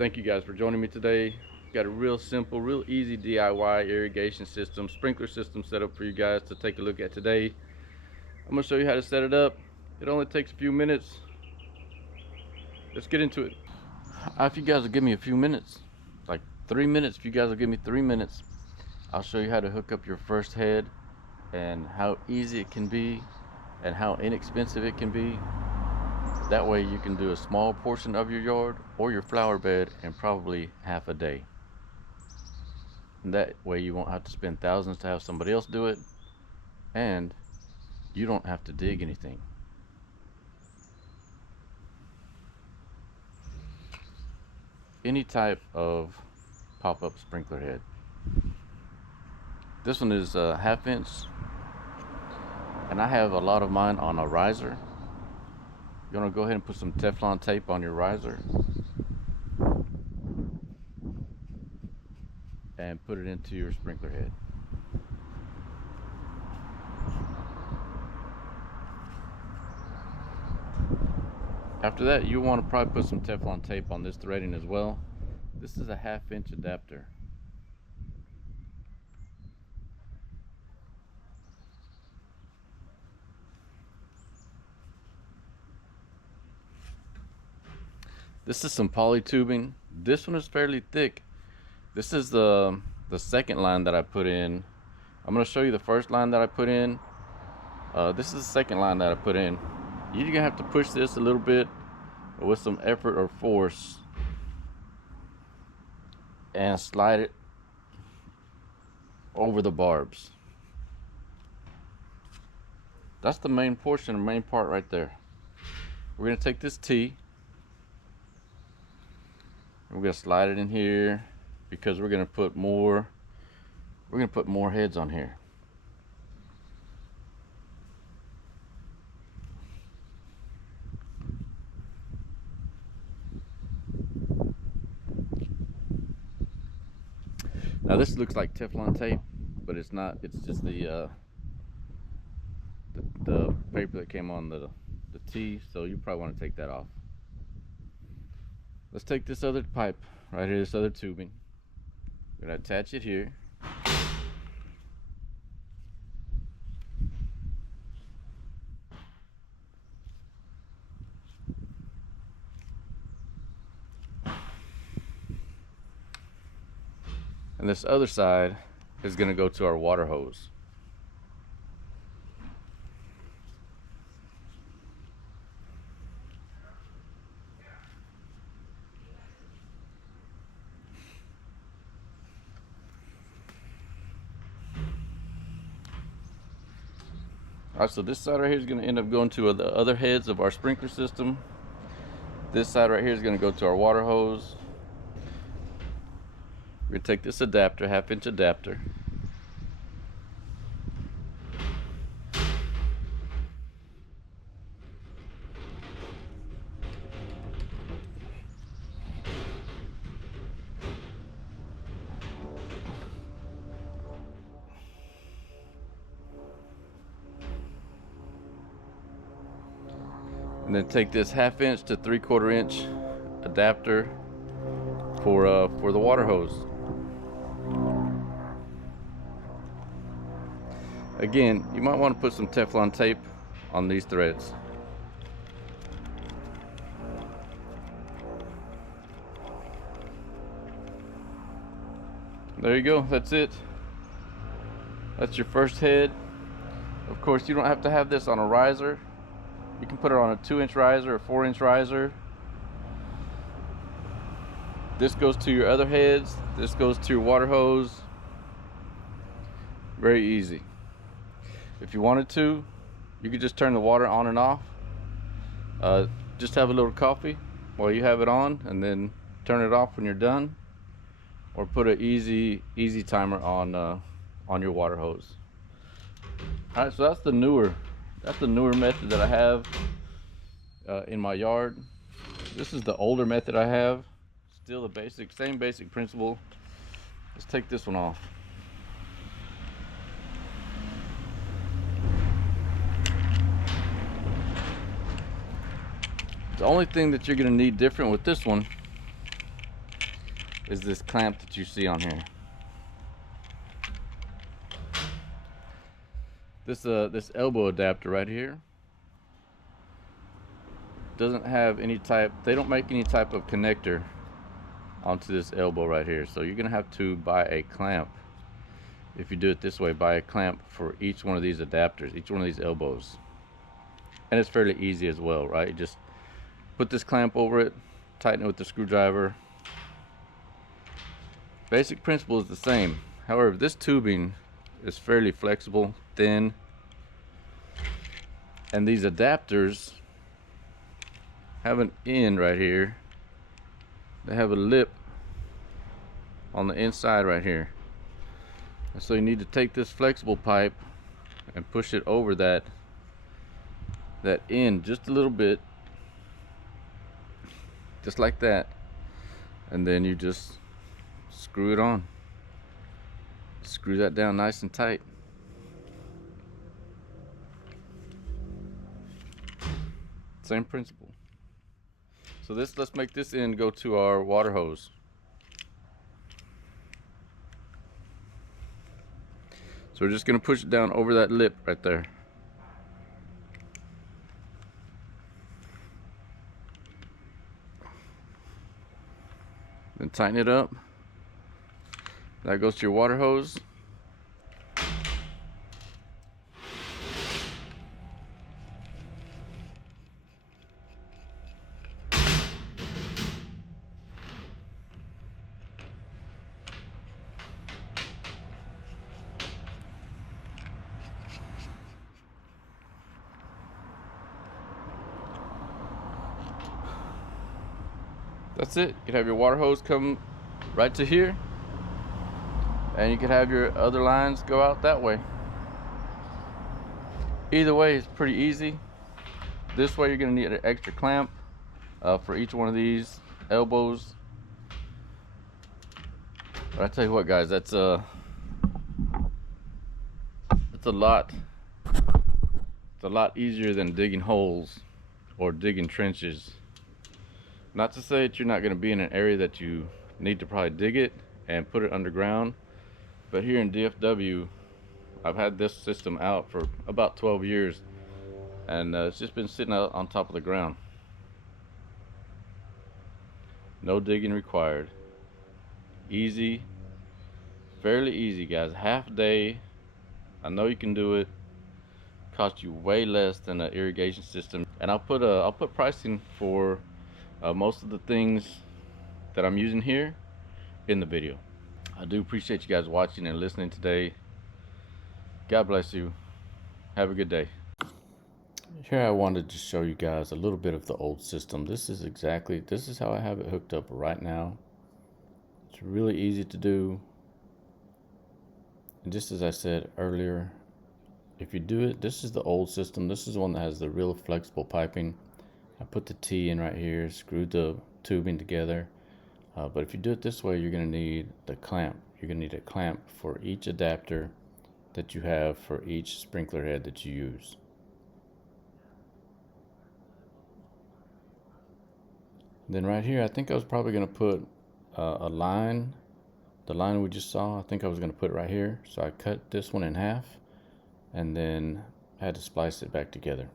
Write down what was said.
Thank you guys for joining me today. Got a real simple, real easy DIY irrigation system, sprinkler system set up for you guys to take a look at today. I'm gonna show you how to set it up. It only takes a few minutes. Let's get into it. If you guys will give me a few minutes, like 3 minutes, if you guys will give me 3 minutes, I'll show you how to hook up your first head and how easy it can be and how inexpensive it can be. That way you can do a small portion of your yard or your flower bed in probably half a day. And that way you won't have to spend thousands to have somebody else do it, and you don't have to dig anything. Any type of pop-up sprinkler head. This one is a 1/2 inch, and I have a lot of mine on a riser. You want to go ahead and put some Teflon tape on your riser and put it into your sprinkler head. After that, you want to probably put some Teflon tape on this threading as well. This is a 1/2 inch adapter. This is some poly tubing. This one is fairly thick. This is the second line that I put in. I'm going to show you the first line that I put in. This is the second line that I put in. You're going to have to push this a little bit with some effort or force and slide it over the barbs. That's the main portion, the main part right there. We're going to take this T, we're going to slide it in here because we're going to put more heads on here. Now this looks like Teflon tape, but it's not. It's just the paper that came on the T, so you probably want to take that off. Let's take this other pipe right here, this other tubing. We're gonna attach it here. And this other side is gonna go to our water hose. Alright, so this side right here is going to end up going to the other heads of our sprinkler system. This side right here is going to go to our water hose. We're going to take this adapter, 1/2 inch adapter. And then take this 1/2 inch to 3/4 inch adapter for the water hose. Again, you might want to put some Teflon tape on these threads. There you go, that's it. That's your first head. Of course, you don't have to have this on a riser. You can put it on a 2-inch riser or 4-inch riser. This goes to your other heads. This goes to your water hose. Very easy. If you wanted to, you could just turn the water on and off. Just have a little coffee while you have it on, and then turn it off when you're done. Or put an easy timer on your water hose. All right, so that's the newer method that I have in my yard. This is the older method I have. Still the same basic principle. Let's take this one off. The only thing that you're going to need different with this one is this clamp that you see on here. This elbow adapter right here doesn't have any type, they don't make any type of connector onto this elbow right here, so you're gonna have to buy a clamp. If you do it this way, buy a clamp for each one of these adapters, each one of these elbows. And it's fairly easy as well, right? You just put this clamp over it, tighten it with the screwdriver. Basic principle is the same. However, this tubing is fairly flexible, thin, and these adapters have an end right here. They have a lip on the inside right here, and so you need to take this flexible pipe and push it over that end just a little bit, just like that, and then you just screw it on. Screw that down nice and tight. Same principle. So let's make this end go to our water hose. So we're just going to push it down over that lip right there. Then tighten it up. That goes to your water hose. That's it. You can have your water hose come right to here, and you can have your other lines go out that way. Either way is pretty easy. This way you're going to need an extra clamp for each one of these elbows. But I tell you what, guys, that's a lot. It's a lot easier than digging holes or digging trenches. Not to say that you're not going to be in an area that you need to probably dig it and put it underground, but here in DFW, I've had this system out for about 12 years, and it's just been sitting out on top of the ground. No digging required. Easy, fairly easy, guys. Half a day. I know you can do it. Cost you way less than an irrigation system, and I'll put pricing for most of the things that I'm using here in the video. I do appreciate you guys watching and listening today. God bless you. Have a good day. Here I wanted to show you guys a little bit of the old system. This is how I have it hooked up right now. It's really easy to do. And just as I said earlier, if you do it, this is the old system. This is the one that has the real flexible piping. I put the T in right here, screwed the tubing together. But if you do it this way, you're going to need the clamp. You're going to need a clamp for each adapter that you have for each sprinkler head that you use. Then right here, I think I was probably going to put a line. The line we just saw, I think I was going to put it right here. So I cut this one in half and then had to splice it back together.